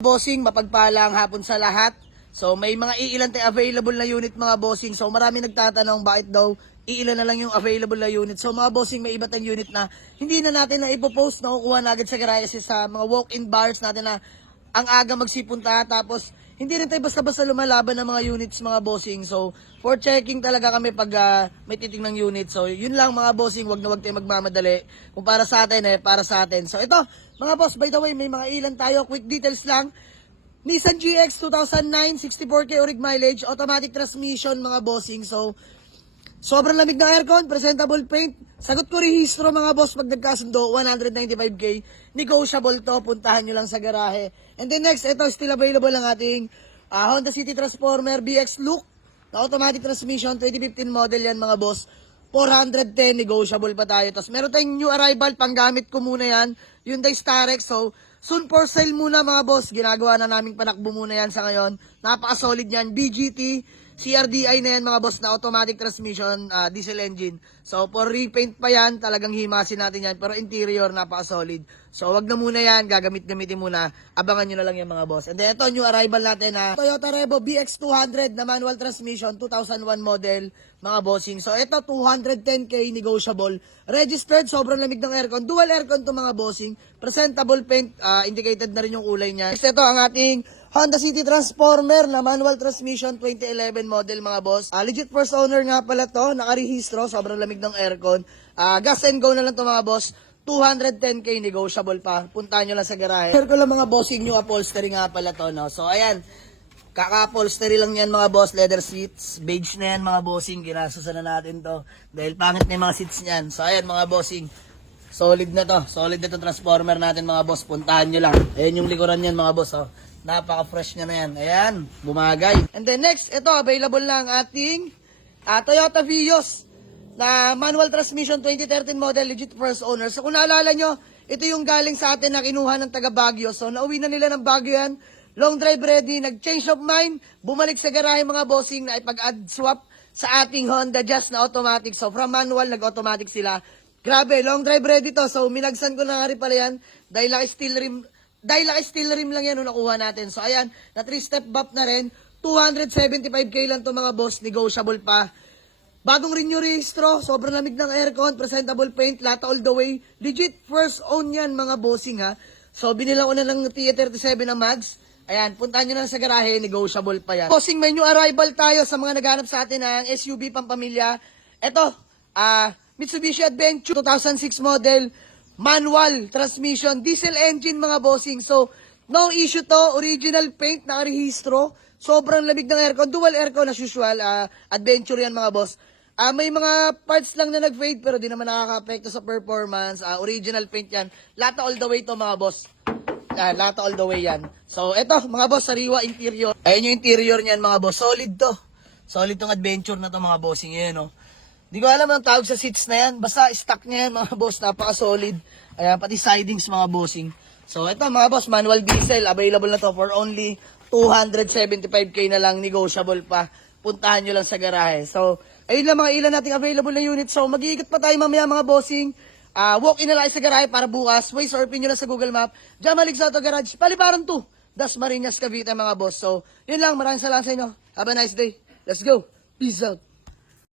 Bossing, mapagpalang hapon sa lahat. So may mga iilan tayong available na unit mga bossing. So marami nagtatanong bakit daw iilan na lang yung available na unit. So mga bossing, may iba tayong unit na hindi na natin na ipopost, nakukuha na agad sa garage sa mga walk-in bars natin na ang aga magsipunta. Tapos hindi rin tayo basta-basta lumalaban ng mga units mga bossing. So for checking talaga kami pag may titingnang unit. So yun lang mga bossing, wag na wag tayo magmamadali. Kung para sa atin para sa atin. So ito mga boss, by the way, may mga ilan tayo, quick details lang. Nissan GX 2009, 64K orig mileage, automatic transmission mga bossing. So sobrang lamig ng aircon, presentable paint. Sagot ko rehistro mga boss pag nagkasundo, 195K. Negotiable to, puntahan nyo lang sa garahe. And then next, ito still available ang ating Honda City Transformer BX Look na automatic transmission, 2015 model yan mga boss. 410, negotiable pa tayo. Tapos meron tayong new arrival, panggamit ko muna yan. Hyundai Starex. So soon for sale muna mga boss. Ginagawa na naming panakbo muna yan sa ngayon. Napaka-solid yan. BGT, CRDI na yan mga boss na automatic transmission, diesel engine. So for repaint pa yan, talagang himasin natin yan. Pero interior, napaka-solid. So wag na muna yan, gamitin muna. Abangan nyo na lang yan mga boss. And then ito, new arrival natin na Toyota Revo BX200 na manual transmission, 2001 model mga bossing. So ito, 210K negotiable. Registered, sobrang lamig ng aircon. Dual aircon to mga bossing. Presentable paint, indicated na rin yung kulay niya. Next, ito ang ating Honda City Transformer na manual transmission, 2011 model mga boss. Legit first owner nga pala to, nakarehistro, sobrang lamig ng aircon. Gas and go na lang to mga boss. 210K negotiable pa. Puntahan nyo lang sa garahe. Share ko lang mga bossing, new upholstery nga pala to, no? So ayan, kaka-upholstery lang yan mga boss, leather seats. Beige na yan mga bossing, kinasusan na natin to. Dahil pangit na yung mga seats niyan. So ayan mga bossing, solid na to. Solid na to transformer natin mga boss. Puntahan nyo lang. Ayan yung likuran yan mga boss, oh. Napaka-fresh niya na yan. Ayan, bumagay. And then next, ito, available lang ating Toyota Vios na manual transmission, 2013 model, legit first owner. So kung naalala nyo, ito yung galing sa atin na kinuha ng taga Baguio. So nauwi na nila ng Baguio yan. Long drive ready, nag-change of mind, bumalik sa garahe mga bossing na ipag-add swap sa ating Honda Jazz na automatic. So from manual, nag-automatic sila. Grabe, long drive ready to. So minagsan ko na nga rin pala yan dahil steel rim lang yan nung nakuha natin. So ayan, na 3-step bump na rin. 275K lang to mga boss, negotiable pa. Bagong renew registro, sobrang lamig ng aircon, presentable paint, lata all the way. Legit first own yan mga bossing ha. So binila ko na ng T37 na mags. Ayan, puntahan nyo na sa garahe, negotiable pa yan. Bossing, may new arrival tayo sa mga naghanap sa atin ng SUV pampamilya. Ito, Mitsubishi Adventure 2006 model, manual transmission, diesel engine mga bossing. So no issue to, original paint, nakarehistro. Sobrang lamig ng aircon, dual aircon as usual, adventure yan mga boss. May mga parts lang na nag-fade pero di naman nakaka-apekto sa performance. Original paint yan. Lata all the way to mga boss. Lata all the way yan. So eto mga boss, sariwa interior. Ayun yung interior niyan mga boss. Solid to. Solid tong adventure na to mga bossing yan, no. Di ko alam ang tawag sa seats na yan. Basta stock niya yan mga boss. Napaka-solid. Ayan, pati sidings mga bossing. So ito mga boss, manual diesel. Available na to for only 275K na lang, negotiable pa. Puntahan nyo lang sa garahe. So, ayun lang mga ilan nating available na unit. So, mag-iikot pa tayo mamaya mga bossing. Walk-in na lang sa garahe para bukas. Waze or pin nyo lang sa Google Map. Jamalig sa Auto Garage. Paliparan 2. Dasmariñas, Cavite mga boss. So, yun lang. Maraming salamat sa inyo. Have a nice day. Let's go. Peace out.